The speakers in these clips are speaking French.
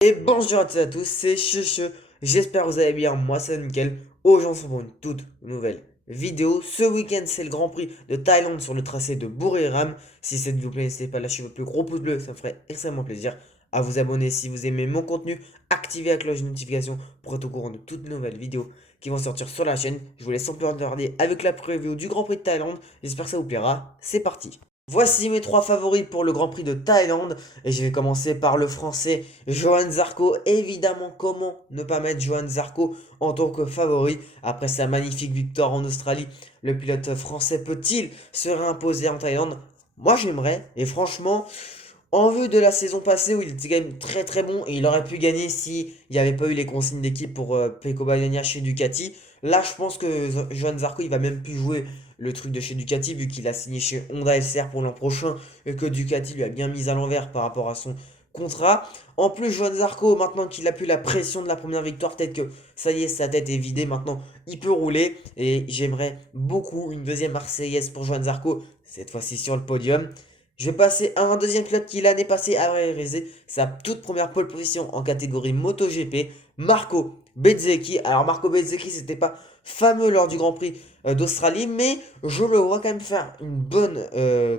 Et bonjour à tous et à tous, c'est Cheche, j'espère que vous allez bien, moi c'est nickel. Aujourd'hui on se retrouve pour une toute nouvelle vidéo. Ce week-end c'est le Grand Prix de Thaïlande sur le tracé de Buriram. Si cette vidéo vous plaît, n'hésitez pas à lâcher votre plus gros pouce bleu, ça me ferait extrêmement plaisir. À vous abonner si vous aimez mon contenu, activez la cloche de notification pour être au courant de toutes nouvelles vidéos qui vont sortir sur la chaîne. Je vous laisse sans plus tarder avec la preview du Grand Prix de Thaïlande, j'espère que ça vous plaira, c'est parti. Voici mes trois favoris pour le Grand Prix de Thaïlande. Et je vais commencer par le français Johan Zarco. Évidemment, comment ne pas mettre Johan Zarco en tant que favori après sa magnifique victoire en Australie? Le pilote français peut-il se réimposer en Thaïlande? Moi j'aimerais. Et franchement, en vue de la saison passée où il était quand même très très bon et il aurait pu gagner si il n'y avait pas eu les consignes d'équipe pour Pecco Bagnaia chez Ducati. Là, je pense que Johan Zarco il va même plus jouer le truc de chez Ducati vu qu'il a signé chez Honda SR pour l'an prochain et que Ducati lui a bien mis à l'envers par rapport à son contrat. En plus, Johan Zarco, maintenant qu'il a plus la pression de la première victoire, peut-être que ça y est, sa tête est vidée. Maintenant, il peut rouler et j'aimerais beaucoup une deuxième Marseillaise pour Johan Zarco, cette fois-ci sur le podium. Je vais passer à un deuxième pilote qui l'année passée a réalisé sa toute première pole position en catégorie MotoGP, Marco Bezzecchi. Alors Marco Bezzecchi, c'était pas fameux lors du Grand Prix d'Australie, mais je le vois quand même faire une bonne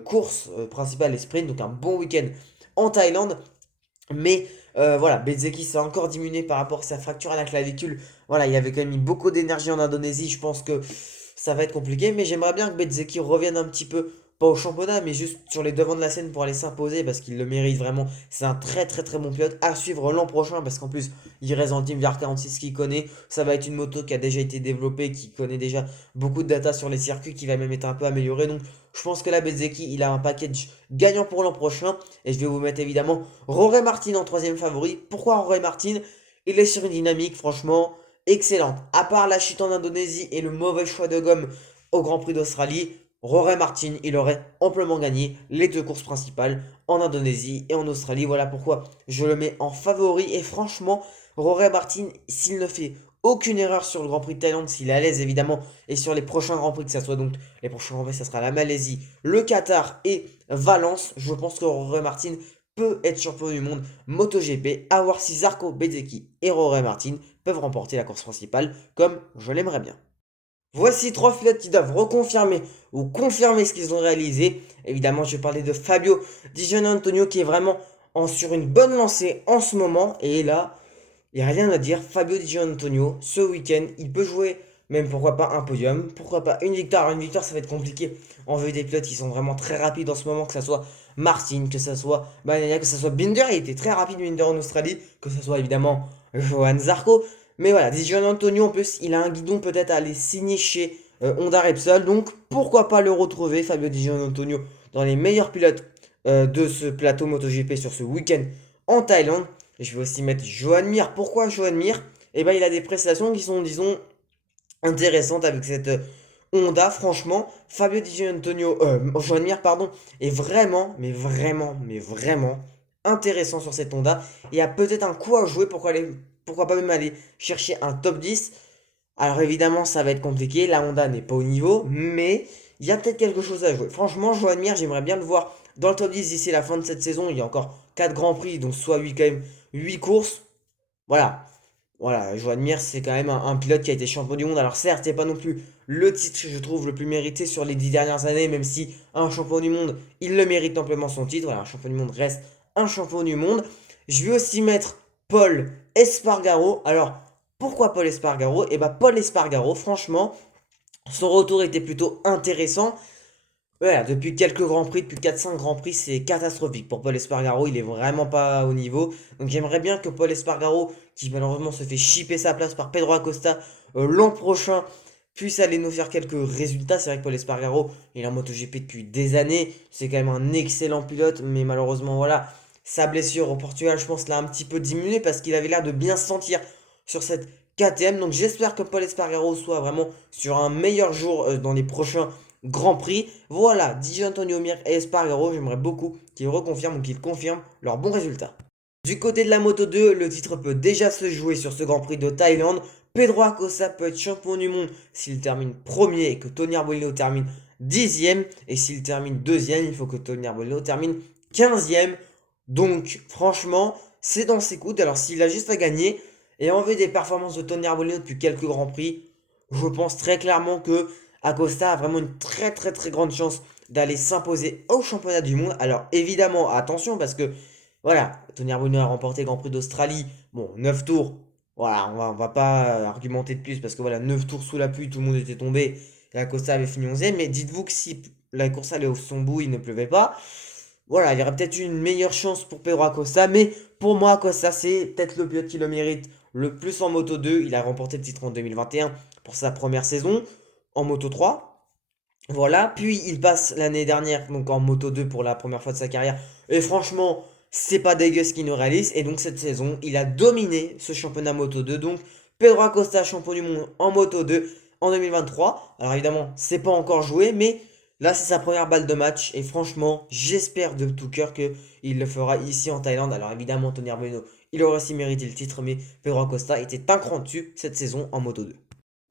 course principale et sprint, donc un bon week-end en Thaïlande. Mais voilà, Bezzecchi s'est encore diminué par rapport à sa fracture à la clavicule. Voilà, il avait quand même mis beaucoup d'énergie en Indonésie. Je pense que ça va être compliqué. Mais j'aimerais bien que Bezzecchi revienne un petit peu, pas au championnat, mais juste sur les devants de la scène pour aller s'imposer parce qu'il le mérite vraiment. C'est un très très très bon pilote à suivre l'an prochain parce qu'en plus, il reste dans le team VR46 qu'il connaît. Ça va être une moto qui a déjà été développée, qui connaît déjà beaucoup de data sur les circuits, qui va même être un peu améliorée. Donc je pense que là, Bezzecchi, il a un package gagnant pour l'an prochain. Et je vais vous mettre évidemment Rory Martin en troisième favori. Pourquoi Rory Martin? Il est sur une dynamique franchement excellente. À part la chute en Indonésie et le mauvais choix de gomme au Grand Prix d'Australie, Rory Martin, il aurait amplement gagné les deux courses principales en Indonésie et en Australie. Voilà pourquoi je le mets en favori. Et franchement, Rory Martin, s'il ne fait aucune erreur sur le Grand Prix de Thaïlande, s'il est à l'aise évidemment, et sur les prochains Grands Prix, que ça soit donc les prochains Grands Prix, ça sera la Malaisie, le Qatar et Valence, je pense que Rory Martin peut être champion du monde MotoGP, à voir si Zarco, Bezzecchi et Rory Martin peuvent remporter la course principale comme je l'aimerais bien. Voici trois pilotes qui doivent reconfirmer ou confirmer ce qu'ils ont réalisé. Évidemment, je vais parler de Fabio Di Giannantonio qui est vraiment sur une bonne lancée en ce moment. Et là, il n'y a rien à dire. Fabio Di Giannantonio, ce week-end, il peut jouer même pourquoi pas un podium, pourquoi pas une victoire. Alors, une victoire, ça va être compliqué en vue des pilotes qui sont vraiment très rapides en ce moment, que ce soit Martin, que ce soit Bagnaia, que ce soit Binder. Il était très rapide, Binder en Australie, que ce soit évidemment Johan Zarco. Mais voilà, Di Giannantonio en plus, il a un guidon peut-être à aller signer chez Honda Repsol. Donc pourquoi pas le retrouver, Fabio Di Giannantonio, dans les meilleurs pilotes de ce plateau MotoGP sur ce week-end en Thaïlande. Et je vais aussi mettre Joan Mir. Pourquoi Joan Mir? Eh ben, il a des prestations qui sont, disons, intéressantes avec cette Honda. Franchement, Fabio Di Giannantonio, Joan Mir, pardon, est vraiment, mais vraiment, mais vraiment intéressant sur cette Honda. Il y a peut-être un coup à jouer. Pourquoi pas même aller chercher un top 10? Alors évidemment, ça va être compliqué. La Honda n'est pas au niveau, mais il y a peut-être quelque chose à jouer. Franchement, Joan Mir, j'aimerais bien le voir dans le top 10 d'ici la fin de cette saison. Il y a encore 4 grands prix, donc soit 8 quand même 8 courses. Voilà. Voilà, Joan Mir, c'est quand même un pilote qui a été champion du monde. Alors certes, c'est pas non plus le titre que je trouve le plus mérité sur les 10 dernières années, même si un champion du monde, il le mérite amplement son titre. Voilà, un champion du monde reste un champion du monde. Je vais aussi mettre Paul Espargaro. Alors, pourquoi Paul Espargaro? Et bah Paul Espargaro, franchement, son retour était plutôt intéressant. Voilà, depuis quelques grands prix, depuis 4-5 grands prix, c'est catastrophique. Pour Paul Espargaro, il est vraiment pas au niveau. Donc j'aimerais bien que Paul Espargaro, qui malheureusement se fait chipper sa place par Pedro Acosta l'an prochain, puisse aller nous faire quelques résultats. C'est vrai que Paul Espargaro, il est en MotoGP depuis des années. C'est quand même un excellent pilote, mais malheureusement, voilà, sa blessure au Portugal, je pense, l'a un petit peu diminué parce qu'il avait l'air de bien se sentir sur cette KTM. Donc j'espère que Paul Espargaro soit vraiment sur un meilleur jour dans les prochains Grand Prix. Voilà, Di Antonio Mir et Espargaro, j'aimerais beaucoup qu'ils reconfirment ou qu'ils confirment leurs bons résultats. Du côté de la Moto 2, le titre peut déjà se jouer sur ce Grand Prix de Thaïlande. Pedro Acosta peut être champion du monde s'il termine premier et que Tony Arbolino termine dixième. Et s'il termine deuxième, il faut que Tony Arbolino termine 15e. Donc, franchement, c'est dans ses coudes. Alors s'il a juste à gagner, et en vue des performances de Tony Arbolino depuis quelques Grands Prix, je pense très clairement que Acosta a vraiment une très très très grande chance d'aller s'imposer au championnat du monde. Alors évidemment, attention parce que voilà, Tony Arbolino a remporté le Grand Prix d'Australie. Bon, 9 tours. Voilà, on va pas argumenter de plus parce que voilà, 9 tours sous la pluie, tout le monde était tombé. Et Acosta avait fini 11e. Mais dites-vous que si la course allait au son bout, il ne pleuvait pas. Voilà, il y aurait peut-être eu une meilleure chance pour Pedro Acosta. Mais pour moi, Acosta, c'est peut-être le pilote qui le mérite le plus en Moto 2. Il a remporté le titre en 2021 pour sa première saison en Moto 3. Voilà, puis il passe l'année dernière donc en Moto 2 pour la première fois de sa carrière. Et franchement, c'est pas dégueu ce qu'il nous réalise. Et donc cette saison, il a dominé ce championnat Moto 2. Donc Pedro Acosta, champion du monde en Moto 2 en 2023. Alors évidemment, c'est pas encore joué, mais là c'est sa première balle de match. Et franchement, j'espère de tout cœur qu'il le fera ici en Thaïlande. Alors évidemment, Tony Arbolino, il aurait aussi mérité le titre, mais Pedro Acosta était un cran dessus cette saison en Moto 2.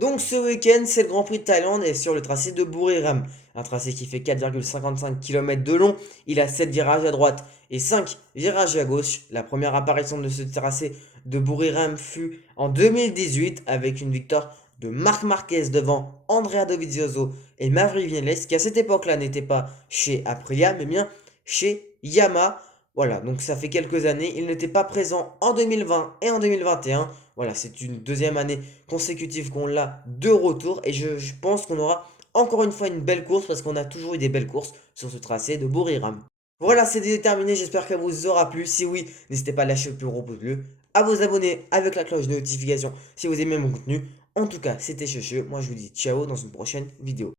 Donc ce week-end, c'est le Grand Prix de Thaïlande et sur le tracé de Buriram. Un tracé qui fait 4,55 km de long. Il a 7 virages à droite et 5 virages à gauche. La première apparition de ce tracé de Buriram fut en 2018 avec une victoire de Marc Marquez devant Andrea Dovizioso et Maverick Viñales qui à cette époque-là n'était pas chez Aprilia mais bien chez Yamaha. Voilà, donc ça fait quelques années. Il n'était pas présent en 2020 et en 2021. Voilà, c'est une deuxième année consécutive qu'on l'a de retour. Et je pense qu'on aura encore une fois une belle course parce qu'on a toujours eu des belles courses sur ce tracé de Buriram. Voilà, c'est déterminé. J'espère qu'elle vous aura plu. Si oui, n'hésitez pas à lâcher le plus gros pouce bleu, à vous abonner avec la cloche de notification si vous aimez mon contenu. En tout cas, c'était Checheux. Moi, je vous dis ciao dans une prochaine vidéo.